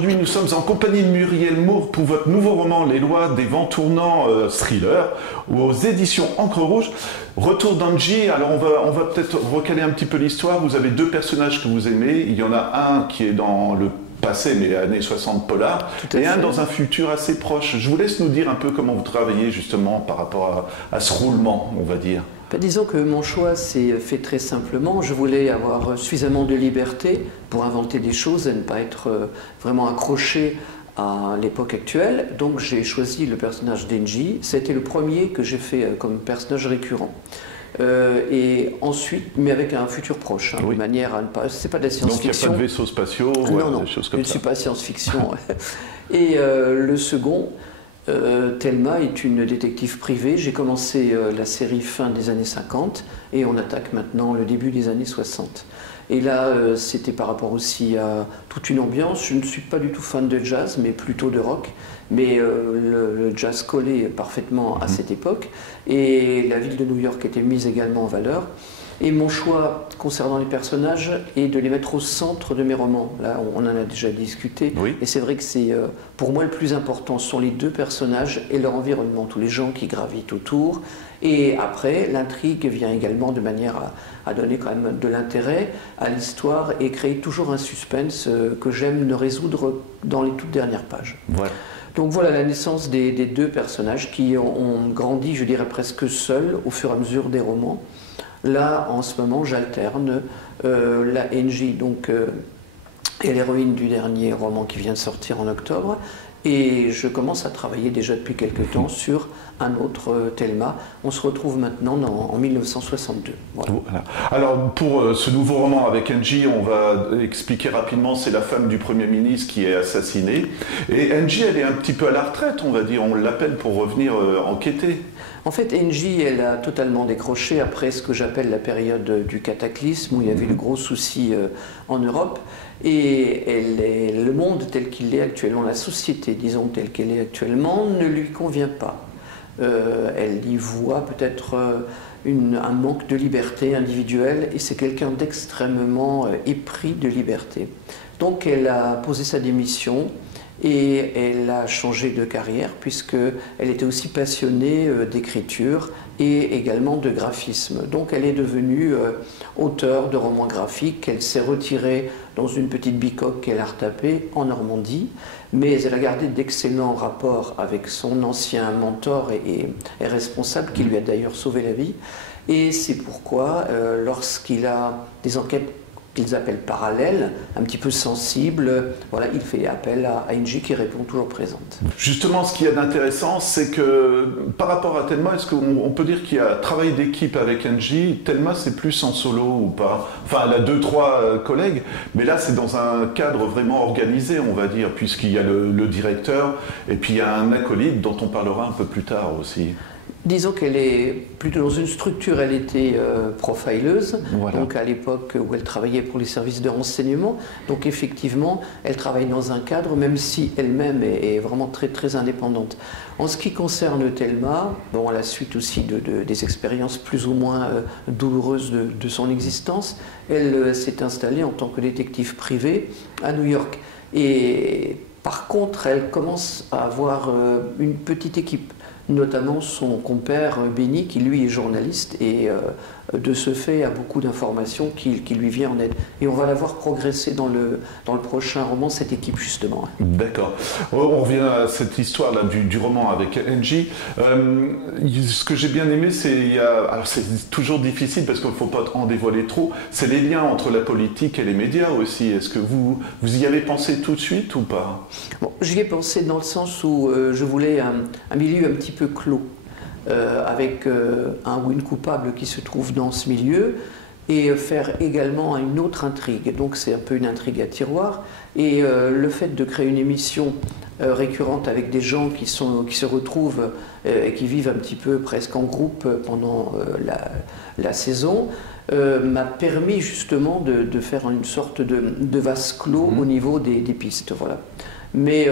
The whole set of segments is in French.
aujourd'hui, nous sommes en compagnie de Muriel Moore pour votre nouveau roman Les lois des vents tournants, thriller, aux éditions Encre Rouge. Retour d'Angie. Alors on va peut-être recaler un petit peu l'histoire. Vous avez deux personnages que vous aimez. Il y en a un qui est dans le passé, mais années 60 polar, et un dans un futur assez proche. Je vous laisse nous dire un peu comment vous travaillez justement par rapport à ce roulement, on va dire. Disons que mon choix s'est fait très simplement. Je voulais avoir suffisamment de liberté pour inventer des choses et ne pas être vraiment accroché à l'époque actuelle. Donc j'ai choisi le personnage d'Engie. C'était le premier que j'ai fait comme personnage récurrent. Et ensuite, mais avec un futur proche, hein, de manière à ne pas... C'est pas de la science-fiction. Donc il n'y a pas de vaisseaux spatiaux, non, des choses comme ça. Je ne suis pas science-fiction. Et le second, Thelma est une détective privée. J'ai commencé la série fin des années 50 et on attaque maintenant le début des années 60. Et là, c'était par rapport aussi à toute une ambiance. Je ne suis pas du tout fan de jazz, mais plutôt de rock. Mais le jazz collait parfaitement à cette époque. Et la ville de New York était mise également en valeur. Et mon choix concernant les personnages est de les mettre au centre de mes romans. Là, on en a déjà discuté. Oui. Et c'est vrai que c'est, pour moi, le plus important sont les deux personnages et leur environnement, tous les gens qui gravitent autour. Et après, l'intrigue vient également de manière à donner quand même de l'intérêt à l'histoire et créer toujours un suspense que j'aime ne résoudre dans les toutes dernières pages. Voilà. Donc voilà la naissance des deux personnages qui ont grandi, je dirais, presque seuls au fur et à mesure des romans. Là, en ce moment, j'alterne la Engie, donc, est l'héroïne du dernier roman qui vient de sortir en octobre. Et je commence à travailler déjà depuis quelque temps sur un autre Thelma. On se retrouve maintenant en 1962. Voilà. Voilà. Alors pour ce nouveau roman avec Angie, on va expliquer rapidement, c'est la femme du Premier ministre qui est assassinée. Et Angie, elle est un petit peu à la retraite, on va dire. On l'appelle pour revenir enquêter. En fait, Angie, elle a totalement décroché après ce que j'appelle la période du cataclysme, où il y avait de gros soucis en Europe. Et le monde tel qu'il est actuellement, la société, disons, telle qu'elle est actuellement, ne lui convient pas. Elle y voit peut-être un manque de liberté individuelle, et c'est quelqu'un d'extrêmement épris de liberté. Donc elle a posé sa démission, et elle a changé de carrière puisqu'elle était aussi passionnée d'écriture et également de graphisme. Donc elle est devenue auteure de romans graphiques. Elle s'est retirée dans une petite bicoque qu'elle a retapée en Normandie, mais elle a gardé d'excellents rapports avec son ancien mentor et responsable qui lui a d'ailleurs sauvé la vie. Et c'est pourquoi lorsqu'il a des enquêtes qu'ils appellent parallèles, un petit peu sensibles, voilà, il fait appel à Angie qui répond toujours présente. Justement, ce qu'il y a d'intéressant, c'est que par rapport à Thelma, est-ce qu'on peut dire qu'il y a travail d'équipe avec Angie? Thelma, c'est plus en solo ou pas? Enfin, elle a 2-3 collègues, mais là, c'est dans un cadre vraiment organisé, on va dire, puisqu'il y a le directeur, et puis il y a un acolyte dont on parlera un peu plus tard aussi. Disons qu'elle est plutôt dans une structure, elle était profileuse, voilà. Donc à l'époque où elle travaillait pour les services de renseignement. Donc effectivement, elle travaille dans un cadre, même si elle-même est vraiment très très indépendante. En ce qui concerne Thelma, bon, à la suite aussi des expériences plus ou moins douloureuses de son existence, elle s'est installée en tant que détective privée à New York. Et par contre, elle commence à avoir une petite équipe, notamment son compère Benny, qui lui est journaliste et de ce fait a beaucoup d'informations qui lui vient en aide. Et on va la voir progresser dans le prochain roman, cette équipe justement. D'accord. On revient à cette histoire là du roman avec Angie. Ce que j'ai bien aimé, alors c'est toujours difficile parce qu'il ne faut pas en dévoiler trop, c'est les liens entre la politique et les médias aussi. Est-ce que vous y avez pensé tout de suite ou pas? Bon, j'y ai pensé dans le sens où je voulais un milieu un petit peu clos, avec un ou une coupable qui se trouve dans ce milieu, et faire également une autre intrigue. Donc c'est un peu une intrigue à tiroir, et le fait de créer une émission récurrente avec des gens qui se retrouvent et qui vivent un petit peu presque en groupe pendant la saison m'a permis justement de faire une sorte de vase clos au niveau des pistes. Voilà. Mais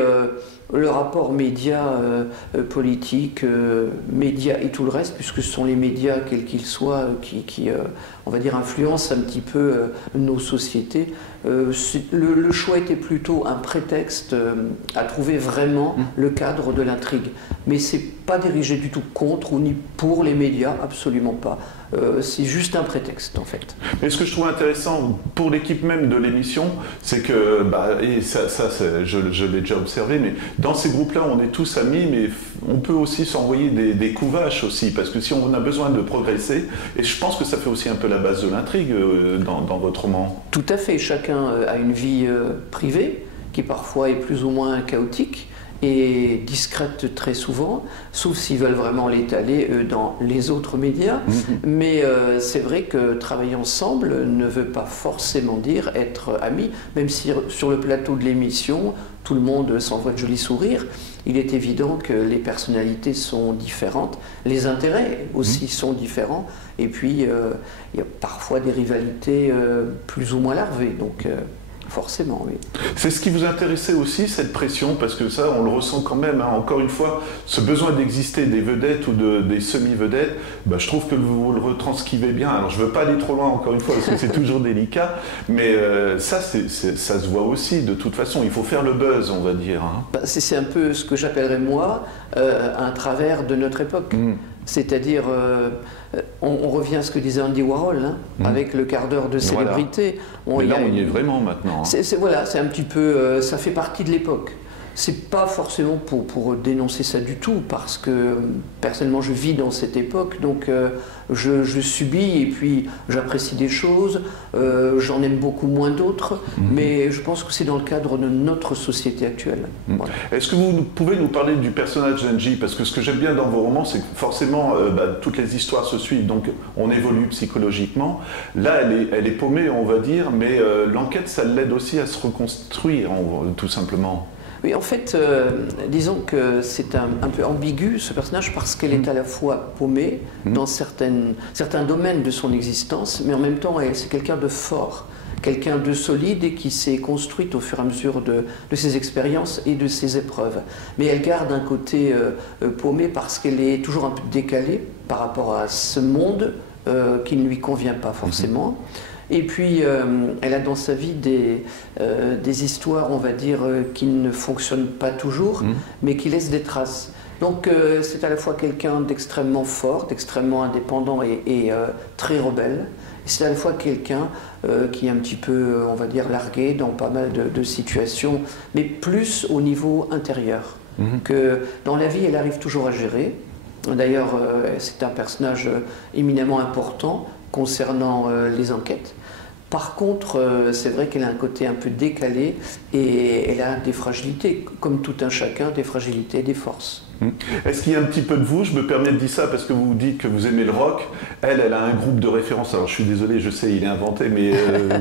le rapport média-politique, médias et tout le reste, puisque ce sont les médias, quels qu'ils soient, qui on va dire, influencent un petit peu nos sociétés. Le choix était plutôt un prétexte à trouver vraiment le cadre de l'intrigue. Mais c'est pas dirigé du tout contre ou ni pour les médias, absolument pas. C'est juste un prétexte en fait. Et ce que je trouve intéressant pour l'équipe même de l'émission, c'est que, et ça je l'ai déjà observé, mais dans ces groupes-là, on est tous amis, mais on peut aussi s'envoyer des coups vaches aussi, parce que si on a besoin de progresser, et je pense que ça fait aussi un peu la base de l'intrigue dans votre roman. Tout à fait, chacun a une vie privée, qui parfois est plus ou moins chaotique, et discrète très souvent, sauf s'ils veulent vraiment l'étaler dans les autres médias. Mais c'est vrai que travailler ensemble ne veut pas forcément dire être amis, même si sur le plateau de l'émission, tout le monde s'envoie de jolis sourires. Il est évident que les personnalités sont différentes, les intérêts aussi sont différents, et puis il y a parfois des rivalités plus ou moins larvées. Donc, forcément, oui. C'est ce qui vous intéressait aussi, cette pression, parce que ça, on le ressent quand même, hein. Encore une fois, ce besoin d'exister des vedettes ou des semi-vedettes, je trouve que vous le retranscrivez bien. Alors, je ne veux pas aller trop loin, encore une fois, parce que c'est toujours délicat, mais ça se voit aussi, de toute façon. Il faut faire le buzz, on va dire. Hein. C'est un peu ce que j'appellerais, moi, un travers de notre époque. C'est-à-dire, on revient à ce que disait Andy Warhol, hein, avec le quart d'heure de célébrité. Mais là, on y est vraiment maintenant. Hein. Voilà, c'est un petit peu, ça fait partie de l'époque. C'est pas forcément pour dénoncer ça du tout, parce que personnellement, je vis dans cette époque, donc je subis et puis j'apprécie des choses, j'en aime beaucoup moins d'autres, mais je pense que c'est dans le cadre de notre société actuelle. Voilà. Est-ce que vous pouvez nous parler du personnage d'Angie? Parce que ce que j'aime bien dans vos romans, c'est que forcément, toutes les histoires se suivent, donc on évolue psychologiquement. Là, elle est paumée, on va dire, mais l'enquête, ça l'aide aussi à se reconstruire, tout simplement. Oui, en fait, disons que c'est un peu ambigu ce personnage parce qu'elle est à la fois paumée dans certains domaines de son existence, mais en même temps, c'est quelqu'un de fort, quelqu'un de solide et qui s'est construite au fur et à mesure de ses expériences et de ses épreuves. Mais elle garde un côté paumé parce qu'elle est toujours un peu décalée par rapport à ce monde qui ne lui convient pas forcément. Et puis, elle a dans sa vie des histoires, on va dire, qui ne fonctionnent pas toujours, mais qui laissent des traces. Donc, c'est à la fois quelqu'un d'extrêmement fort, d'extrêmement indépendant et très rebelle. C'est à la fois quelqu'un qui est un petit peu, on va dire, largué dans pas mal de situations, mais plus au niveau intérieur. Que dans la vie, elle arrive toujours à gérer. D'ailleurs, c'est un personnage éminemment important concernant les enquêtes. Par contre, c'est vrai qu'elle a un côté un peu décalé et elle a des fragilités, comme tout un chacun, des fragilités et des forces. Est-ce qu'il y a un petit peu de vous? Je me permets de dire ça parce que vous dites que vous aimez le rock. Elle a un groupe de référence. Alors je suis désolé, je sais, il est inventé, mais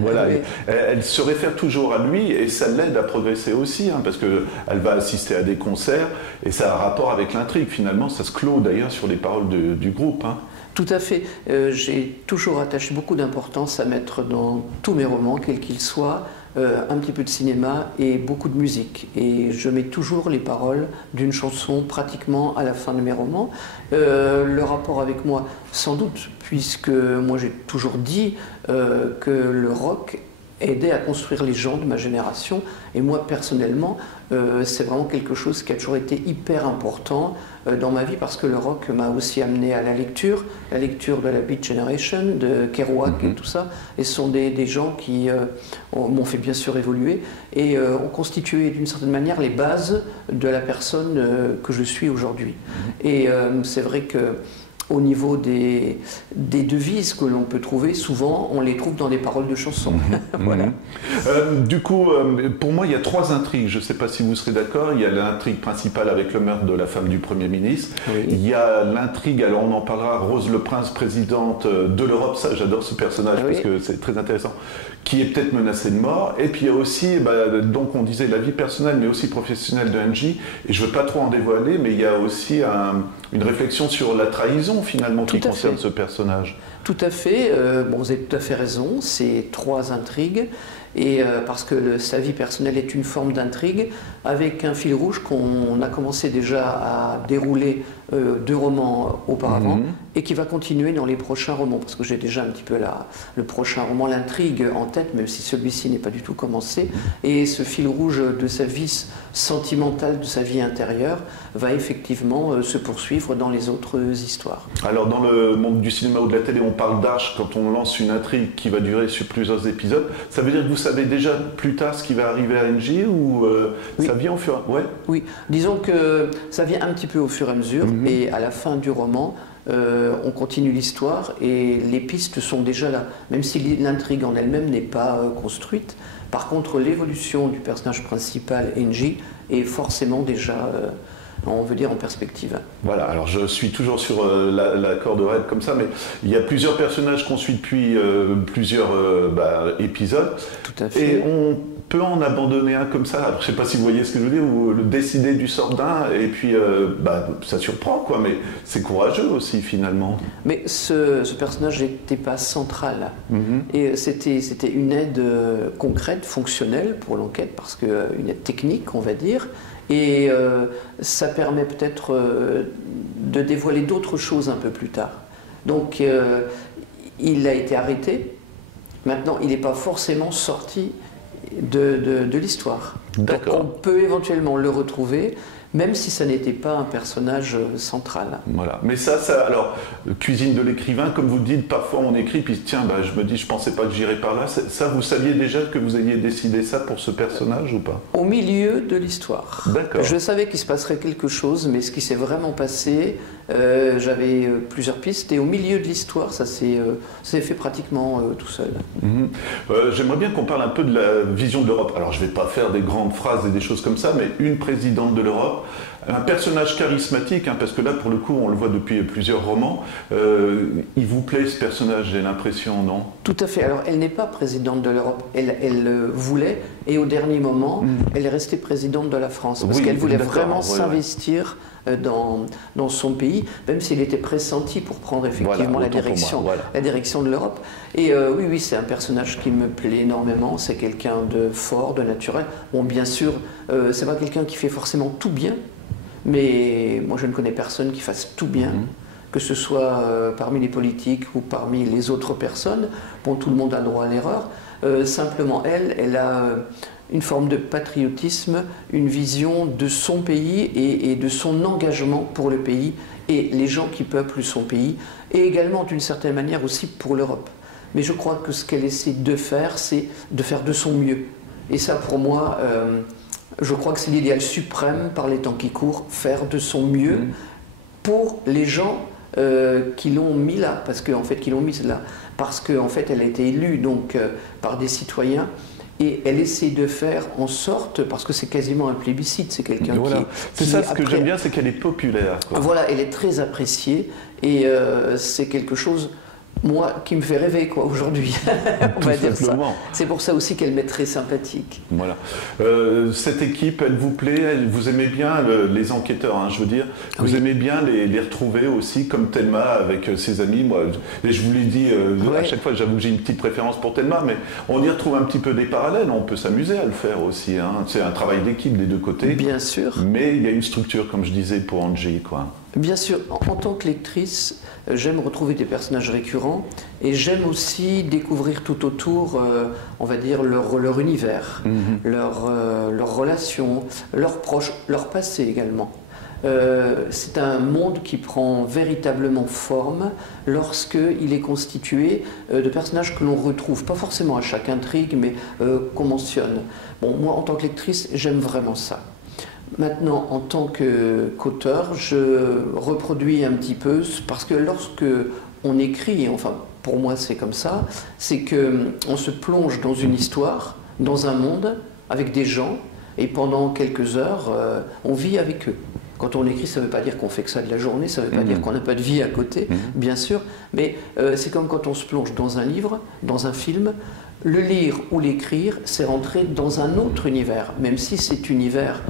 voilà. Oui. Elle se réfère toujours à lui et ça l'aide à progresser aussi, hein, parce qu'elle va assister à des concerts et ça a un rapport avec l'intrigue. Finalement, ça se clôt d'ailleurs sur les paroles du groupe. Hein. Tout à fait. J'ai toujours attaché beaucoup d'importance à mettre dans tous mes romans, quels qu'ils soient, un petit peu de cinéma et beaucoup de musique. Et je mets toujours les paroles d'une chanson pratiquement à la fin de mes romans. Le rapport avec moi, sans doute, puisque moi j'ai toujours dit que le rock aidait à construire les gens de ma génération. Et moi, personnellement, c'est vraiment quelque chose qui a toujours été hyper important dans ma vie parce que le rock m'a aussi amené à la lecture de la Beat Generation, de Kerouac et tout ça. Et ce sont des gens qui m'ont fait bien sûr évoluer et ont constitué d'une certaine manière les bases de la personne que je suis aujourd'hui. Et c'est vrai que au niveau des devises que l'on peut trouver, souvent on les trouve dans des paroles de chansons. Voilà. Du coup, pour moi, il y a 3 intrigues. Je ne sais pas si vous serez d'accord. Il y a l'intrigue principale avec le meurtre de la femme du Premier ministre. Oui. Il y a l'intrigue, alors on en parlera, Rose Le Prince, présidente de l'Europe. Ça, j'adore ce personnage parce que c'est très intéressant. Qui est peut-être menacée de mort. Et puis il y a aussi, donc on disait la vie personnelle, mais aussi professionnelle de Angie. Et je ne veux pas trop en dévoiler, mais il y a aussi une réflexion sur la trahison finalement qui concerne ce personnage. Tout à fait. Bon, vous avez tout à fait raison. C'est 3 intrigues. Et parce que sa vie personnelle est une forme d'intrigue, avec un fil rouge qu'on a commencé déjà à dérouler 2 romans auparavant, et qui va continuer dans les prochains romans, parce que j'ai déjà un petit peu le prochain roman, l'intrigue en tête, même si celui-ci n'est pas du tout commencé. Et ce fil rouge de sa vie sentimentale, de sa vie intérieure, va effectivement se poursuivre dans les autres histoires. Alors dans le monde du cinéma ou de la télé, on parle d'arche quand on lance une intrigue qui va durer sur plusieurs épisodes. Ça veut dire que vous savez déjà plus tard ce qui va arriver à NJ, ou oui. Ça vient au fur et à mesure? Oui, disons que ça vient un petit peu au fur et à mesure, et à la fin du roman, on continue l'histoire et les pistes sont déjà là, même si l'intrigue en elle-même n'est pas construite. Par contre, l'évolution du personnage principal, NJ, est forcément déjà, on veut dire, en perspective. Voilà, alors je suis toujours sur la corde raide comme ça, mais il y a plusieurs personnages qu'on suit depuis plusieurs épisodes. Tout à fait. Et on peut en abandonner un comme ça. Alors, je ne sais pas si vous voyez ce que je veux dire, ou le décider du sort d'un, et puis ça surprend, quoi, mais c'est courageux aussi finalement. Mais ce personnage n'était pas central. Et c'était une aide concrète, fonctionnelle pour l'enquête, parce qu'une aide technique, on va dire. Et ça permet peut-être de dévoiler d'autres choses un peu plus tard. Donc il a été arrêté. Maintenant, il n'est pas forcément sorti de l'histoire. Donc on peut éventuellement le retrouver, même si ça n'était pas un personnage central. Voilà. Mais ça, alors, cuisine de l'écrivain, comme vous le dites, parfois on écrit, puis tiens, je me dis, je pensais pas que j'irais par là. Ça, vous saviez déjà que vous ayez décidé ça pour ce personnage ou pas? Au milieu de l'histoire. D'accord. Je savais qu'il se passerait quelque chose, mais ce qui s'est vraiment passé, j'avais plusieurs pistes, et au milieu de l'histoire, ça s'est fait pratiquement tout seul. J'aimerais bien qu'on parle un peu de la vision de l'Europe. Alors, je vais pas faire des grandes phrases et des choses comme ça, mais une présidente de l'Europe, un personnage charismatique, parce que là, pour le coup, on le voit depuis plusieurs romans. Il vous plaît ce personnage, j'ai l'impression, non? Tout à fait. Alors, elle n'est pas présidente de l'Europe. Elle voulait, et au dernier moment, elle est restée présidente de la France, parce qu'elle voulait vraiment s'investir dans son pays, même s'il était pressenti pour prendre effectivement la direction de l'Europe. Et oui, c'est un personnage qui me plaît énormément. C'est quelqu'un de fort, de naturel. Bon, bien sûr, c'est pas quelqu'un qui fait forcément tout bien, mais moi je ne connais personne qui fasse tout bien, que ce soit parmi les politiques ou parmi les autres personnes. Bon, tout le monde a droit à l'erreur. Simplement, elle a une forme de patriotisme, une vision de son pays et de son engagement pour le pays et les gens qui peuplent son pays, et également d'une certaine manière aussi pour l'Europe. Mais je crois que ce qu'elle essaie de faire, c'est de faire de son mieux. Et ça, pour moi, je crois que c'est l'idéal suprême par les temps qui courent, faire de son mieux pour les gens qui l'ont mis là, parce qu'en fait, elle a été élue donc par des citoyens. Et elle essaie de faire en sorte, parce que c'est quasiment un plébiscite, c'est quelqu'un C'est ça, ce que j'aime bien, c'est qu'elle est populaire, quoi. Voilà, elle est très appréciée, et c'est quelque chose, moi, qui me fait rêver, quoi, aujourd'hui. On va dire ça. C'est pour ça aussi qu'elle m'est très sympathique. Voilà. Cette équipe, elle vous plaît? Vous aimez bien les enquêteurs, je veux dire. Vous aimez bien les retrouver aussi, comme Thelma avec ses amis. Moi, et je vous l'ai dit, à chaque fois, j'avoue que j'ai une petite préférence pour Thelma, mais on y retrouve un petit peu des parallèles. On peut s'amuser à le faire aussi. C'est un travail d'équipe des deux côtés. Bien sûr. Mais il y a une structure, comme je disais, pour Angie, quoi. Bien sûr, en tant que lectrice, j'aime retrouver des personnages récurrents, et j'aime aussi découvrir tout autour, on va dire, leur univers, leurs relations, leurs proches, leur passé également. C'est un monde qui prend véritablement forme lorsqu'il est constitué de personnages que l'on retrouve, pas forcément à chaque intrigue, mais qu'on mentionne. Bon, moi, en tant que lectrice, j'aime vraiment ça. Maintenant, en tant qu'auteur, je reproduis un petit peu, parce que lorsque on écrit, enfin pour moi c'est comme ça, c'est qu'on se plonge dans une histoire, dans un monde, avec des gens, et pendant quelques heures, on vit avec eux. Quand on écrit, ça ne veut pas dire qu'on fait que ça de la journée, ça ne veut pas dire qu'on n'a pas de vie à côté, bien sûr, mais c'est comme quand on se plonge dans un livre, dans un film. Le lire ou l'écrire, c'est rentrer dans un autre univers, même si cet univers,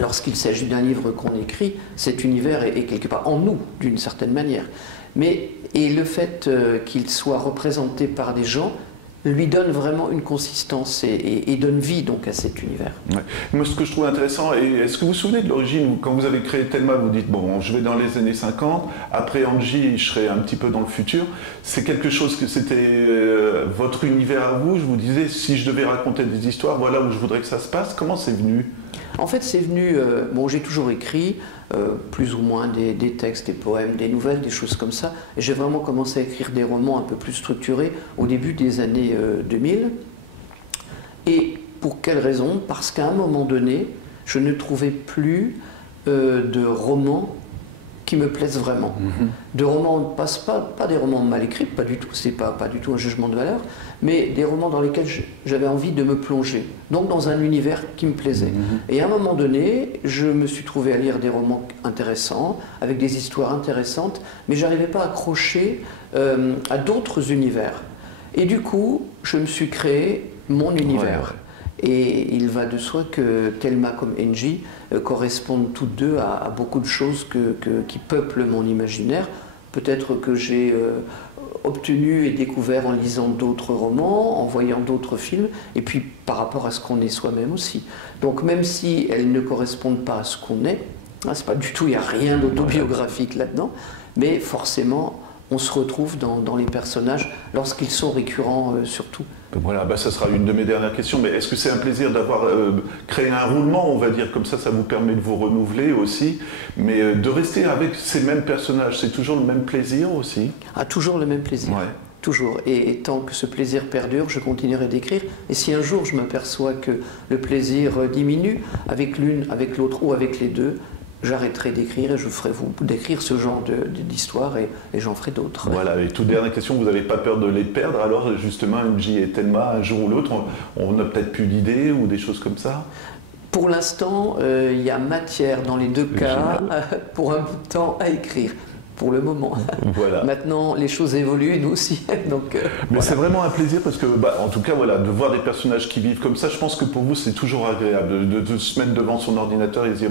lorsqu'il s'agit d'un livre qu'on écrit, cet univers est quelque part en nous, d'une certaine manière. Et le fait qu'il soit représenté par des gens, lui donne vraiment une consistance et donne vie donc à cet univers. Ouais. Moi, ce que je trouve intéressant, est-ce que vous vous souvenez de l'origine, quand vous avez créé Thelma, vous dites, bon, je vais dans les années 50, après Angie, je serai un petit peu dans le futur. C'est quelque chose que c'était votre univers à vous. Je vous disais, si je devais raconter des histoires, voilà où je voudrais que ça se passe. Comment c'est venu? En fait, c'est venu, bon, j'ai toujours écrit plus ou moins des textes, des poèmes, des nouvelles, des choses comme ça. Et j'ai vraiment commencé à écrire des romans un peu plus structurés au début des années 2000. Et pour quelle raison? Parce qu'à un moment donné, je ne trouvais plus de romans qui me plaisent vraiment. De romans, pas des romans mal écrits, pas du tout, c'est pas du tout un jugement de valeur, mais des romans dans lesquels j'avais envie de me plonger, donc dans un univers qui me plaisait. Et à un moment donné, je me suis trouvé à lire des romans intéressants, avec des histoires intéressantes, mais j'arrivais pas à accrocher à d'autres univers. Et du coup, je me suis créé mon univers. Et il va de soi que Thelma comme Angie correspondent toutes deux à beaucoup de choses qui peuplent mon imaginaire. Peut-être que j'ai obtenu et découvert en lisant d'autres romans, en voyant d'autres films, et puis par rapport à ce qu'on est soi-même aussi. Donc même si elles ne correspondent pas à ce qu'on est, hein, c'est pas du tout, il n'y a rien d'autobiographique là-dedans, mais forcément on se retrouve dans les personnages lorsqu'ils sont récurrents surtout. Voilà, ça sera une de mes dernières questions, mais est-ce que c'est un plaisir d'avoir créé un roulement, on va dire, comme ça vous permet de vous renouveler aussi, mais de rester avec ces mêmes personnages, c'est toujours le même plaisir aussi? Ah, toujours le même plaisir. Ouais. Toujours. Et tant que ce plaisir perdure, je continuerai d'écrire. Et si un jour je m'aperçois que le plaisir diminue avec l'une, avec l'autre ou avec les deux, j'arrêterai d'écrire et je ferai d'écrire ce genre d'histoire et j'en ferai d'autres. Voilà, et toute dernière question, vous n'avez pas peur de les perdre? Alors justement, Angie et Thelma, un jour ou l'autre, on n'a peut-être plus d'idées ou des choses comme ça? Pour l'instant, il y a matière dans les deux cas pour un bout de temps à écrire. Pour le moment. Voilà. Maintenant, les choses évoluent, nous aussi. Donc, mais voilà. C'est vraiment un plaisir parce que, en tout cas, voilà, de voir des personnages qui vivent comme ça, je pense que pour vous, c'est toujours agréable de se mettre devant son ordinateur et de dire,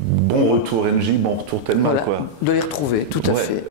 bon retour Angie, bon retour Thelma. Voilà. Quoi. De les retrouver, tout à fait.